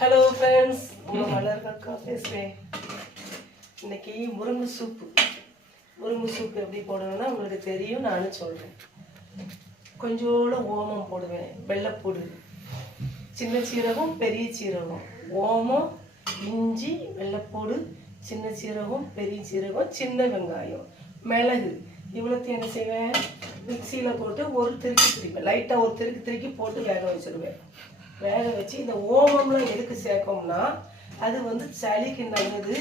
Hello friends, உங்கள் மலர்கக்கா பேசுகிறேன். இன்னைக்கு முருங்கை சூப்பு எப்படி போடணும்னா உங்களுக்கு தெரியும். நானும் சொல்கிறேன். கொஞ்சோட ஓமம் போடுவேன், வெள்ளைப்பூடு, சின்ன சீரகம், பெரிய சீரகம், ஓமம், இஞ்சி, வெள்ளைப்பூடு, சின்ன சீரகம், பெரிய சீரகம், சின்ன வெங்காயம், மிளகு இவ்வளோத்தையும் என்ன செய்வேன், மிக்சியில் போட்டு ஒரு திருப்பி லைட்டாக ஒரு திருக்கி போட்டு வேக வச்சுருவேன். வேக வச்சு இந்த ஓமம்லாம் எதுக்கு சேர்க்கோம்னா அது வந்து சளிக்கு நல்லது.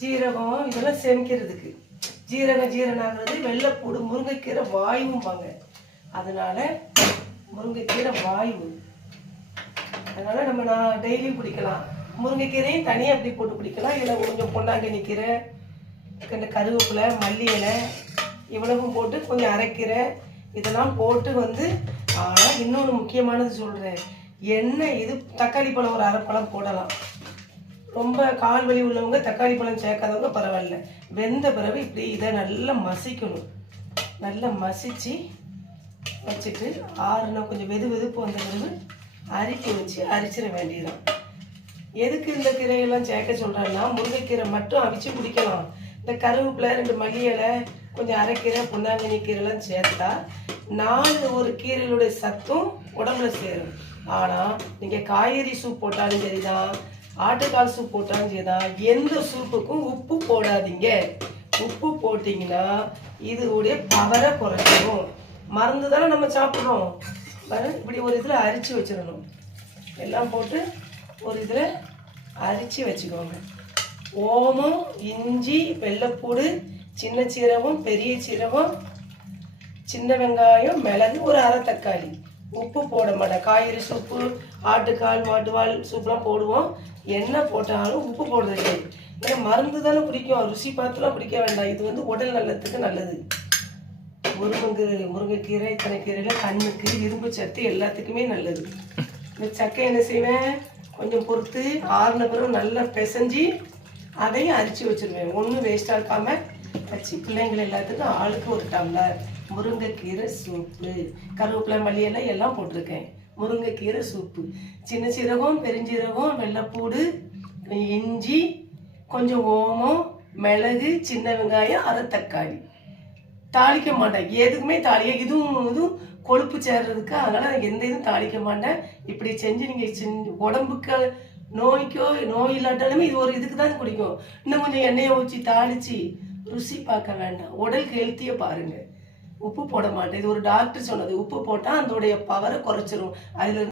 ஜீரகம் இதெல்லாம் செமிக்கிறதுக்கு, ஜீரணம் ஆகிறது. வெள்ளைப்பூடு, முருங்கைக்கீரை வாயும்பாங்க, அதனால முருங்கைக்கீரை வாயு. அதனால நான் டெய்லியும் குடிக்கலாம். முருங்கைக்கீரையும் தனியாக அப்படி போட்டு குடிக்கலாம். இதில் கொஞ்சம் பொன்னாங்கண்ணி கீரை, கொஞ்சம் கருவேப்பிலை, மல்லி இலை இவ்வளவும் போட்டு கொஞ்சம் அரைக்கீரை இதெல்லாம் போட்டு வந்து. ஆனால் இன்னொன்று முக்கியமானது சொல்கிறேன். எண்ணெய் இது தக்காளி பழம் ஒரு அரைப்பழம் போடலாம். ரொம்ப கால் வலி உள்ளவங்க தக்காளி பழம் சேர்க்காதவங்க பரவாயில்ல. வெந்த பிறகு இப்படி இதை நல்லா மசிக்கணும். நல்லா மசித்து வச்சுட்டு ஆறுனா கொஞ்சம் வெதுப்பு வந்த பிறகு அரிக்கி வச்சு அரிச்சிட வேண்டியதான். எதுக்கு இந்த கீரையெல்லாம் சேர்க்க சொல்கிறேன்னா, முருங்கைக்கீரை மட்டும் அவிச்சு குடிக்கலாம். இந்த கருவேப்பிலை, 2 மல்லி இலை, கொஞ்சம் அரைக்கீரை, பொன்னாங்கண்ணி கீரைலாம் சேர்த்தா 4 ஒரு கீரைகளுடைய சத்தும் உடம்புல சேரும். ஆனால் நீங்கள் காய்கறி சூப் போட்டாலும் சரிதான், ஆட்டுக்கால் சூப் போட்டாலும் சரிதான், எந்த சூப்புக்கும் உப்பு போடாதீங்க. உப்பு போட்டிங்கன்னா இதுடைய பவரை குறைச்சிடும். மருந்து தானே நம்ம சாப்பிட்றோம். இப்படி ஒரு இதில் அரிச்சு வச்சிடணும். எல்லாம் போட்டு ஒரு இதில் அரிச்சு வச்சுக்கோங்க. ஓமம், இஞ்சி, வெள்ளைப்பூடு, சின்ன சீரகம், பெரிய சீரகம், சின்ன வெங்காயம், மிளகு, ஒரு அரை தக்காளி. உப்பு போட மாட்டேன். காய்கறி சூப்பு, ஆட்டுக்கால், மாட்டுவால் சூப்லாம் போடுவோம். என்ன போட்டாலும் உப்பு போடுறது கிடையாது. ஏன்னா மருந்து தானே குடிக்கும், ருசி பார்த்துலாம் குடிக்க வேண்டாம். இது வந்து உடல் நலத்துக்கு நல்லது. முருங்கைக்கீரை, இத்தனை கீரையில் கண்ணுக்கு, இரும்பு சத்து எல்லாத்துக்குமே நல்லது. இந்த சக்கை என்ன செய்வேன், கொஞ்சம் பொறுத்து ஆறுன பிறகு நல்லா பிசைஞ்சி அதையும் அரிச்சு வச்சுருவேன். ஒன்றும் வேஸ்டாக இருக்காமல் வச்சு பிள்ளைங்கள் எல்லாத்துக்கும் ஆளுக்கு ஒரு டம்ளர் முருங்கைக்கீரை சூப்பு. கருவேப்பிலை, மல்லி இலை எல்லாம் போட்டிருக்கேன். முருங்கைக்கீரை சூப்பு. சின்ன சீரகம், பெருஞ்சீரகம், வெள்ளைப்பூடு, இஞ்சி, கொஞ்சம் ஓமம், மிளகு, சின்ன வெங்காயம், அரை தக்காளி. தாளிக்க மாட்டேன். எதுக்குமே இதுவும் கொழுப்பு சேர்றதுக்கு, அதனால் எந்த இதுவும் தாளிக்க மாட்டேன். இப்படி செஞ்சு நீங்கள் உடம்புக்கு நோய் இல்லாட்டாலுமே இது ஒரு இதுக்கு தான் குடிக்கும். இன்னும் கொஞ்சம் எண்ணெயை ஊற்றி தாளித்து ருசி பார்க்க வேண்டாம். உடலுக்கு ஹெல்த்தியை பாருங்கள். உப்பு போட மாட்டேன். இது ஒரு டாக்டர் சொன்னது. உப்பு போட்டால் அதோடைய பவரை குறைச்சிரும். அதில்